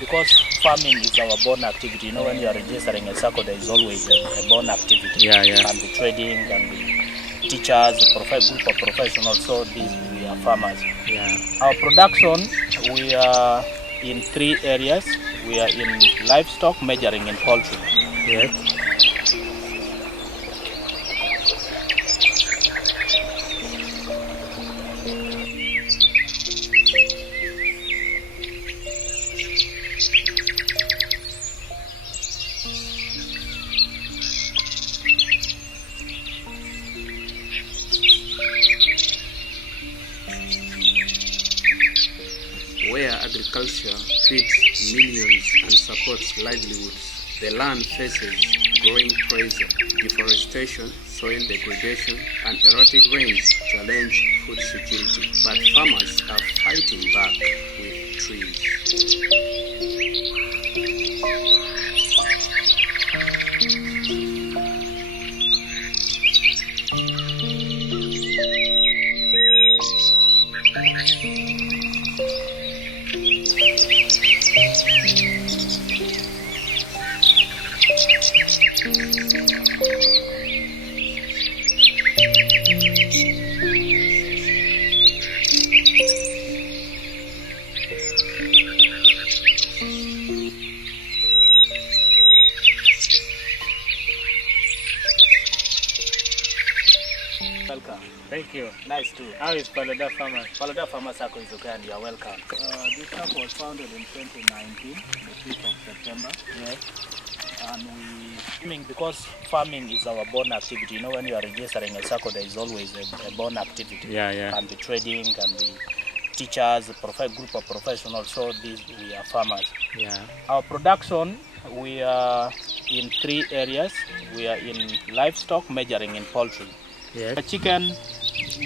Because farming is our born activity. You know, when you are registering a SACCO, there is always a born activity. Yeah. Can be trading, can be teachers, group of professionals. So these we are farmers. Yeah. Our production, we are in 3 areas. We are in livestock, majoring in poultry. Yes. Where agriculture feeds millions and supports livelihoods, the land faces growing pressure. Deforestation, soil degradation, and erratic rains challenge food security, but farmers are fighting back with trees. Welcome. Thank you. Nice too. How is PALUDA Farmer? PALUDA SACCO is okay and you are welcome. This SACCO was founded in 2019, the 5th of September. Yes. And because farming is our born activity. You know, when you are registering a SACCO, there is always a born activity. Yeah. Can be trading, can be teachers, group of professionals. So these we are farmers. Yeah. Our production, we are in 3 areas. We are in livestock, majoring in poultry. Yes. The chicken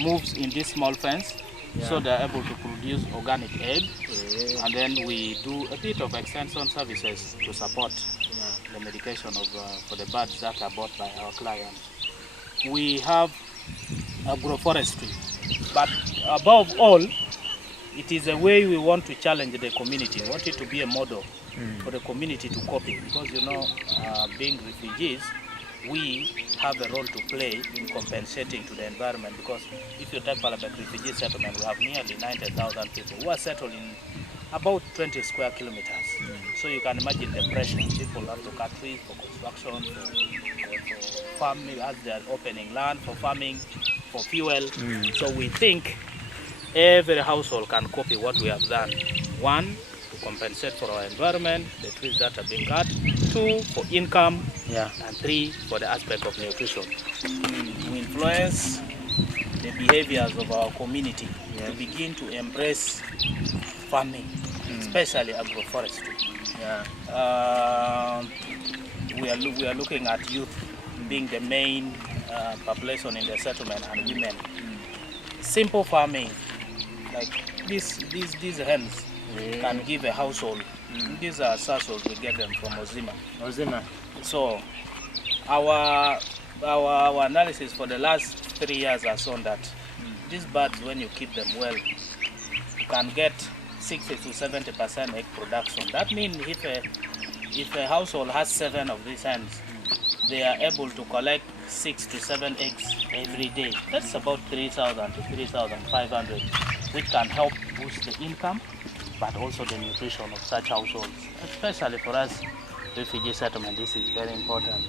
moves in this small fence, Yeah. so they are able to produce organic egg, Yeah. and then we do a bit of extension services to support the medication of for the birds that are bought by our clients. We have agroforestry, but above all, it is a way we want to challenge the community. We want it to be a model for the community to copy, because you know, being refugees, we have a role to play in compensating to the environment, because if you take Palabek refugee settlement, we have nearly 90,000 people who are settled in about 20 square kilometers. So you can imagine the pressure. People have to cut trees for construction, for farming, as they are opening land for farming, for fuel. So we think every household can copy what we have done. 1, to compensate for our environment, the trees that are being cut. 2, for income. Yeah. And 3, for the aspect of nutrition. We influence the behaviors of our community to begin to embrace farming, especially agroforestry. Yeah. We are looking at youth being the main population in the settlement, and women. Simple farming, like these hens can give a household. These are sassels, we get them from Ozima. So our analysis for the last 3 years has shown that these birds, when you keep them well, you can get 60 to 70% egg production. That means if a household has 7 of these hens, they are able to collect 6 to 7 eggs every day. That's about 3,000 to 3,500, which can help boost the income, but also the nutrition of such households. Especially for us, refugee settlement, this is very important.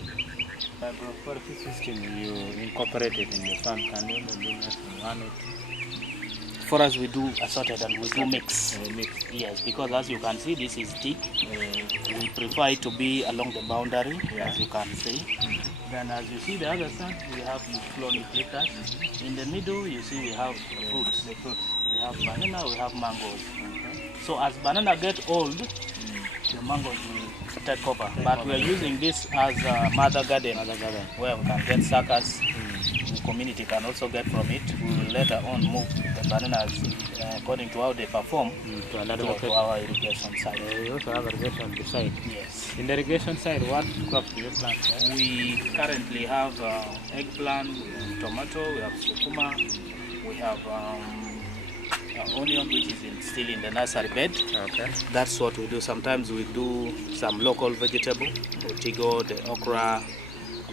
The agroforestry system you incorporated in the farm, can you maybe mention 1 or 2? For us, we do assorted and we do mix. Mix. Yes, because as you can see, this is thick. We prefer it to be along the boundary, as you can see. Then as you see the other side, we have cloniplitas. In the middle, you see we have fruits. We have banana, we have mangoes. So as banana get old, the mangoes will take over. But we are using this as a mother garden, where we can get suckers the community can also get from it. We will later on move the bananas according to how they perform to another to our irrigation side. You also have irrigation on the side. Yes. In the irrigation side, what crops do you plant? We currently have eggplant, we have tomato, we have sukuma, we have onion, which is still in the nursery bed. Okay. That's what we do. Sometimes we do some local vegetable, otigo, the okra,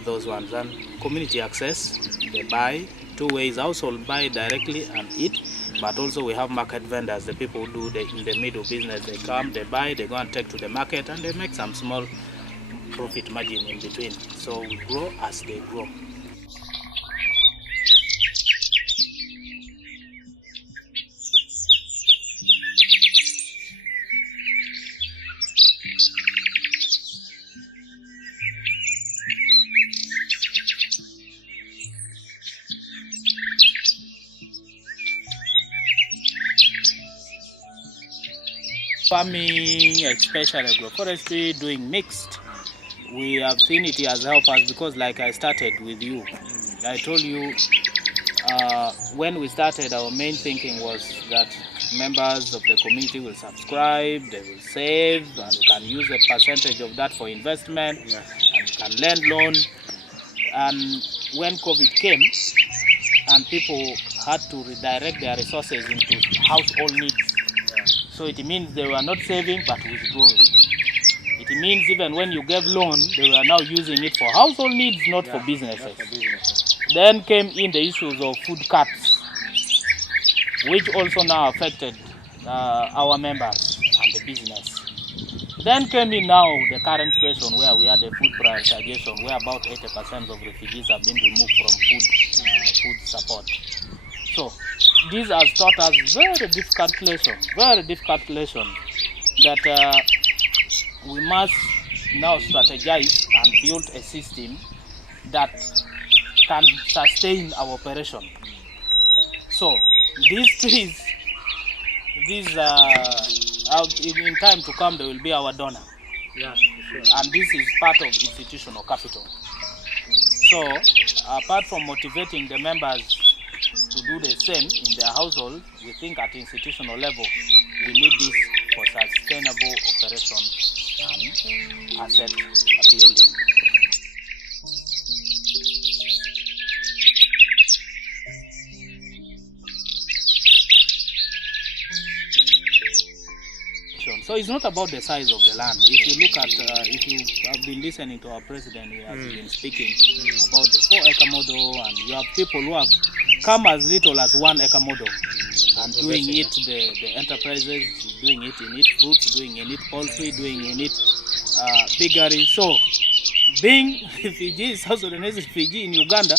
those ones. And community access, they buy 2 ways. Household buy directly and eat, but also we have market vendors, the people who do in the middle business. They come, they buy, they go and take to the market, and they make some small profit margin in between. So we grow as they grow. Farming, especially agroforestry, doing mixed, we have seen it as help us because, like I started with you, I told you when we started, our main thinking was that members of the community will subscribe, they will save, and we can use a percentage of that for investment, and we can lend loan. And when COVID came and people had to redirect their resources into household needs, so it means they were not saving but withdrawing. It means even when you gave loan, they were now using it for household needs, not for businesses. Then came in the issues of food cuts, which also now affected our members and the business. Then came in now the current situation where we had a food prioritization, where about 80% of refugees have been removed from food support. So this has taught us very difficult lesson that we must now strategize and build a system that can sustain our operation. So these trees, in time to come, they will be our donor. Yeah, sure. And this is part of institutional capital. So apart from motivating the members to do the same in their household, we think at institutional level we need this for sustainable operation and asset building. So it's not about the size of the land. If you look at, if you have been listening to our president, he has been speaking about the 4-acre model, and you have people who have come as little as 1-acre model and doing it, the enterprises, doing it in it fruits, doing in it poultry, doing in it piggery. So being refugees, South Sudanese refugee in Uganda,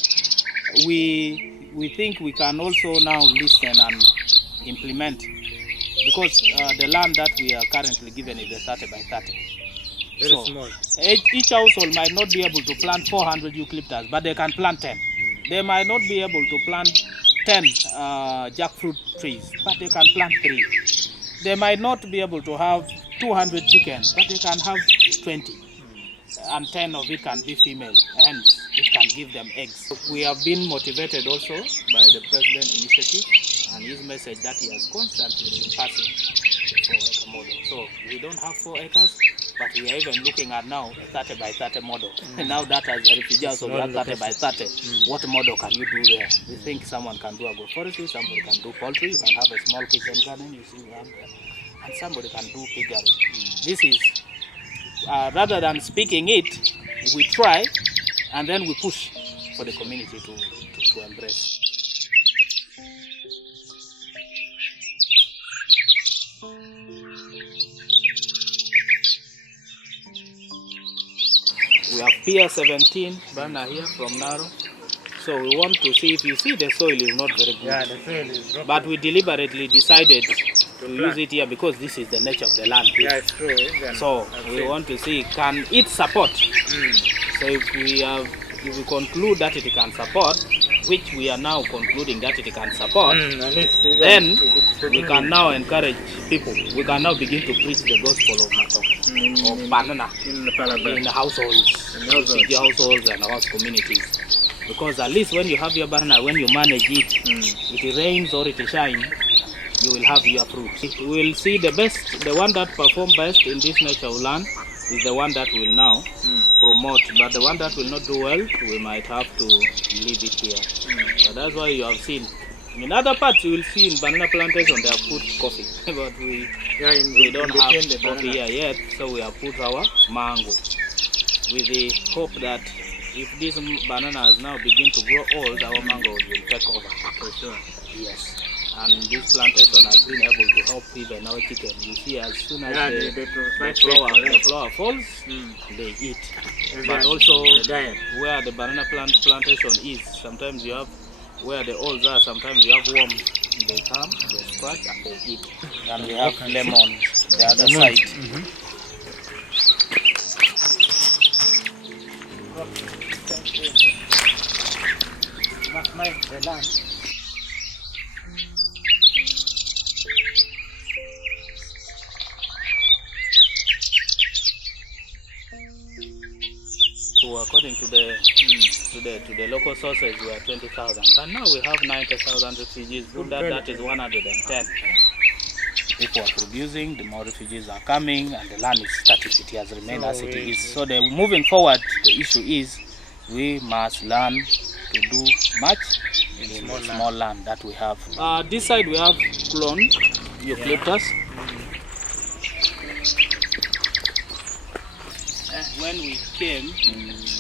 we think we can also now listen and implement, because the land that we are currently given is a 30 by 30. Very small. Each household might not be able to plant 400 eucalyptus, but they can plant 10. They might not be able to plant 10 jackfruit trees, but they can plant 3. They might not be able to have 200 chickens, but they can have 20. And 10 of it can be female, hence it can give them eggs. We have been motivated also by the President initiative and his message that he has constantly been passing 4-acre model. So we don't have 4 acres, but we are even looking at now a 30 by 30 model. Now that as a refugee also we have 30 by 30, what model can you do there? We think someone can do agroforestry, somebody can do poultry, you can have a small kitchen garden, you see we have there, and somebody can do piggery. This is, rather than speaking it, we try and then we push for the community to embrace. We have Pier 17 banner here from Naro. So we want to see, if you see the soil is not very good. Yeah, the soil is rough. But we deliberately decided to use it here because this is the nature of the land. Yeah, it's true. So we want to see, can it support? So if we conclude that it can support, which we are now concluding that it can support, then we can now encourage people. We can now begin to preach the gospel of Mato, of banana, in households, refugee households and house communities. Because at least when you have your banana, when you manage it, it rains or it shines, you will have your fruit. We will see the best, the one that perform best in this nature of land is the one that will now promote, but the one that will not do well, we might have to leave it here. But that's why you have seen. In other parts, you will see in banana plantation they have put coffee, but we don't have coffee here yet, so we have put our mango with the hope that if these bananas now begin to grow old, our mangoes will take over. For sure. Yes. And this plantation has been able to help even our chicken. You see, as soon as the flower falls, they eat. But also, where the banana plantation is, sometimes you have, where the oils are, sometimes you have worms. They come, they scratch, and they eat. And we have lemon, the other side. So according to the local sources, we are 20,000, but now we have 90,000 refugees. Put that is 110. People are producing, the more refugees are coming, and the land is static. It has remained as it is. So moving forward, the issue is we must learn to do much in the small land that we have. This side we have clone eucalyptus. When we came,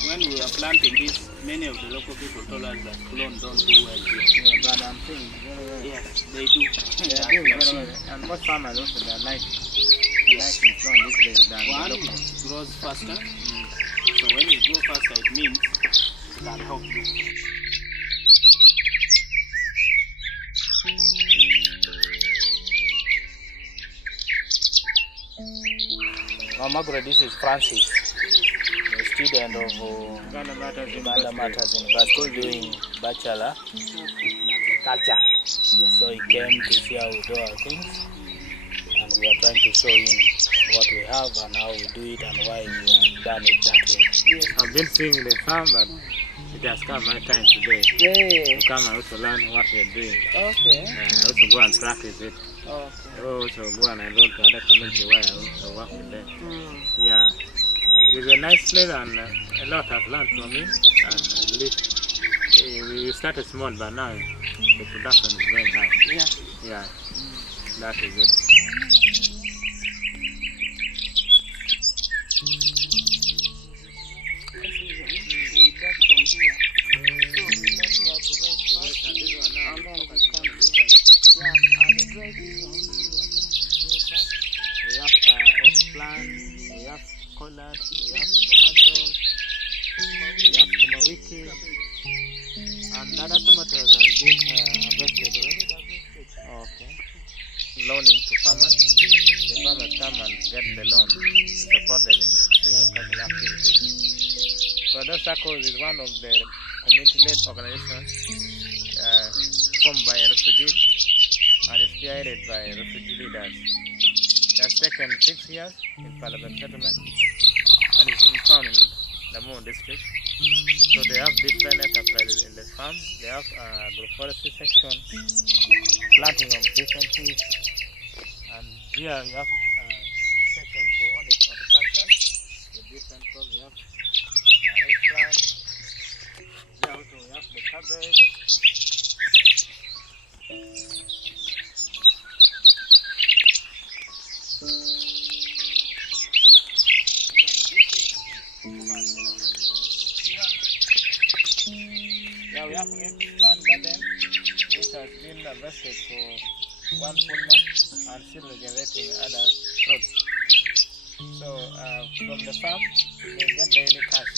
when we were planting this, many of the local people told us that clone don't do well here. Yeah, but I'm saying Yes, they do. they are doing very well. And most farmers also they like clone these days than One, the local. it grows faster. So when it grows faster, it means it can help you. Oh, Margaret, this is Francis, the student of Uganda Matters University doing Bachelor in Agriculture. So he came to see how we do our things, and we are trying to show him what we have and how we do it and why we have done it that way. I've been seeing the farm, but it has come my time today to come and also learn what we're doing. Okay. Also go and practice it. Okay. Also go and enroll to other community where I also work with them. Yeah. It is a nice place and a lot I've learned from it. And I believe we started small, but now the production is very high. Yeah. Yeah. That is it. We back from here. So we left here to rest first, and then we come this side. Yeah, and the break is on here. We have eggplant, we have collard, we have tomatoes, we have kumawiki, and other tomatoes have been harvested already. Okay. Loaning to farmers. The farmers come and get the loan to support them in doing agricultural activities. PALUDA SACCO is one of the community-led organizations formed by refugees and spearheaded by refugee leaders. It has taken 6 years in Parliament settlement and is found in Lamu district. So they have different enterprises in the farm. They have agroforestry section, planting of different trees, and here you have section for horticulture, the different crops. We have eggplant. Here also we have the cabbage. Yeah, we have eggplant garden which has been harvested for 1 full month and still generating other crops. So from the farm, they get daily cash.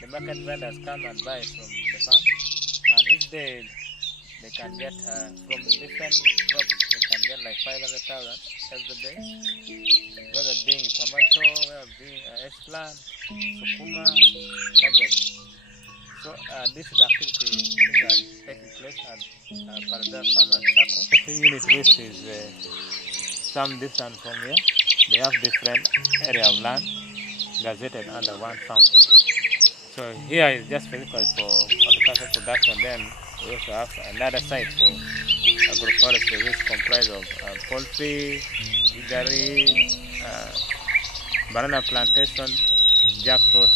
The market vendors come and buy from the farm, and each day they can get from different crops. They can get like 500,000 every day, whether being tomato, whether being eggplant, sukuma, cabbage. So this is the activity which are taking place at PALUDA SACCO. The unit which is some distance from here. They have different area of land gazetted under one farm. So here is just physical for horticultural production. Then we also have another site for agroforestry, which comprise of poultry, piggery, banana plantation, jackfruit,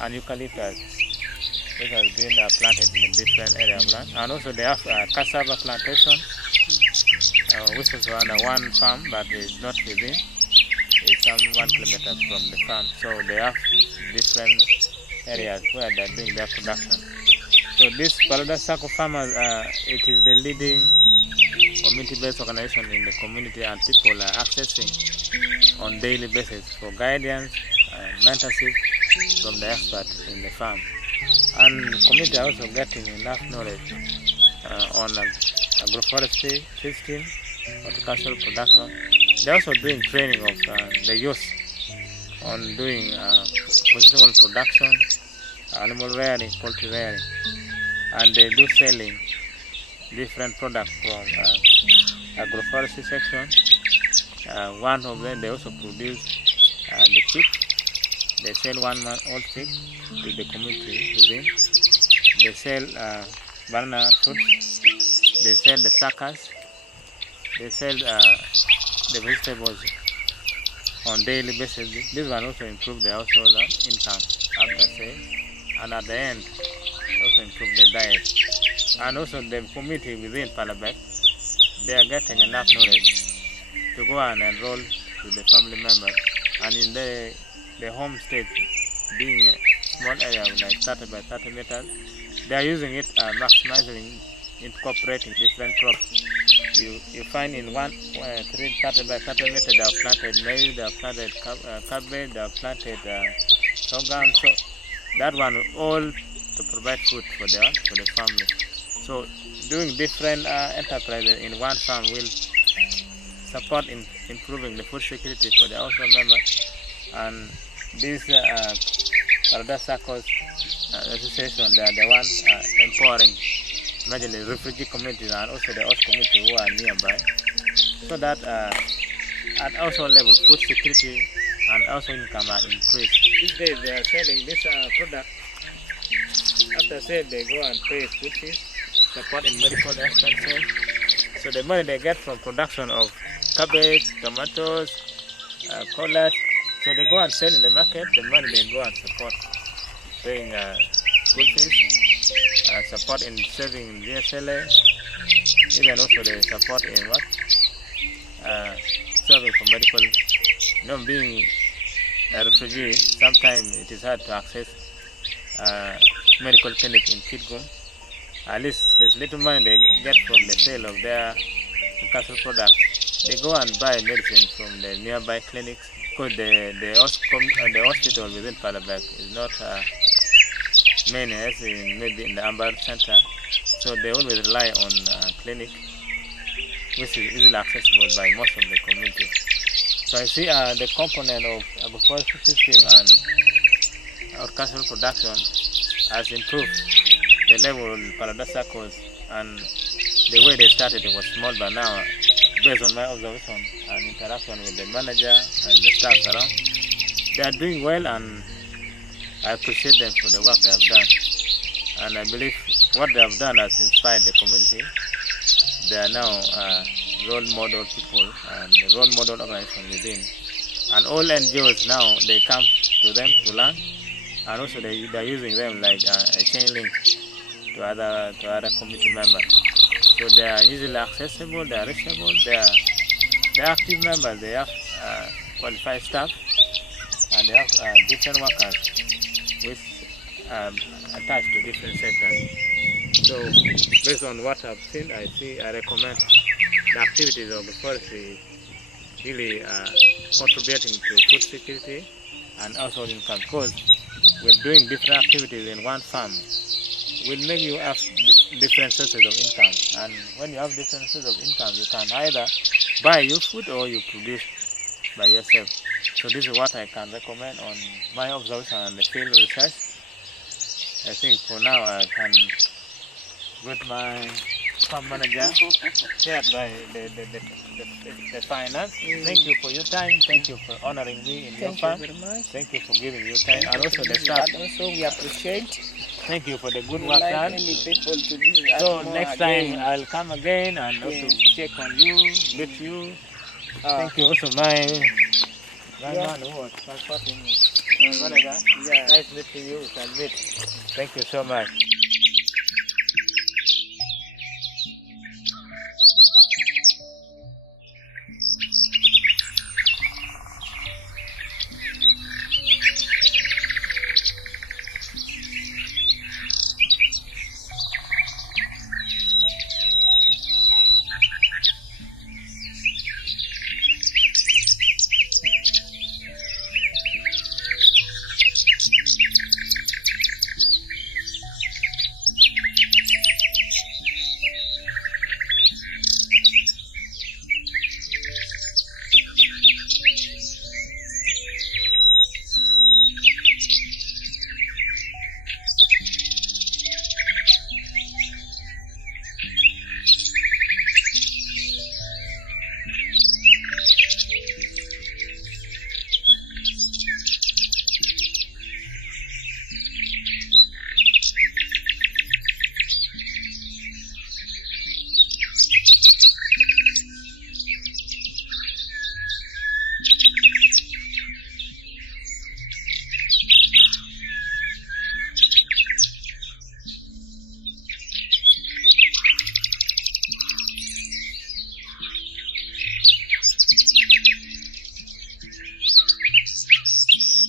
and eucalyptus, which has been planted in a different area of land. And also they have cassava plantation, which is under one farm, but is not within. It's some 1 kilometer from the farm. So they have different areas where they're doing their production. So this PALUDA SACCO farmers, it is the leading community-based organization in the community, and people are accessing on daily basis for guidance and mentorship from the expert in the farm. And community are also getting enough knowledge on agroforestry system, horticultural production. They're also doing training of the youth on doing vegetable production, animal rearing, poultry rearing, and they do selling different products from agroforestry section. One of them, they also produce the chick. They sell 1 month old chick to the community within. They sell banana fruits. They sell the suckers. They sell the vegetables on daily basis. This one also improve the household income after sale, and at the end also improve the diet. And also the community within Palabek, they are getting enough knowledge to go and enroll to the family members. And in the homestead, being a small area like 30 by 30 meters, they are using it, maximizing, incorporating different crops. You find in 30 by 30 meters, they have planted maize, they have planted cabbage, they have planted sorghum. So that one all to provide food for the family. So doing different enterprises in one farm will support in improving the food security for the household members. And this PALUDA SACCO's association, they are the one empowering majorly refugee communities and also the host community who are nearby, so that at household level food security and also income are increased. These days they are selling this product. After sale, they go and pay school fees, support in medical expenses. So the money they get from production of cabbage, tomatoes, collard, so they go and sell in the market. The money they go and support paying school fees, support in saving DSLA, even also they support in what? Serving for medical. You know, being a refugee, sometimes it is hard to access medical clinic in Kitgum. At least there's little money they get from the sale of their castle product. They go and buy medicine from the nearby clinics, because the hospital within Palabek is not many as in maybe in the Ambar Center. So they always rely on clinic, which is easily accessible by most of the community. So I see the component of agroforestry system and horticultural production has improved the level of PALUDA SACCOs, and the way they started, it was small, but now, based on my observation and interaction with the manager and the staff around, they are doing well, and I appreciate them for the work they have done. And I believe what they have done has inspired the community. They are now role model people and role model organization within. And all NGOs now, they come to them to learn, and also they are using them like a chain link to other community members. So they are easily accessible, they are reachable, they are active members, they have qualified staff, and they have different workers which attached to different sectors. So based on what I've seen, I recommend the activities of the forestry really contributing to food security and also income, because we're doing different activities in one farm will make you have different sources of income. And when you have different sources of income, you can either buy your food or you produce by yourself. So this is what I can recommend on my observation and the field research. I think for now I can get my farm manager, chaired by the finance. Thank you for your time. Thank you for honoring me in your Thank you farm. very much. Thank you for giving your time, and also the staff. And also we appreciate. Thank you for the good We work like done. any people to visit us So more next again. time I'll come again and also check on you, meet you. Ah, Thank you also my Yeah. man who was transporting me. mm, Manager, yeah. nice meeting you. We'll meet. Thank you so much.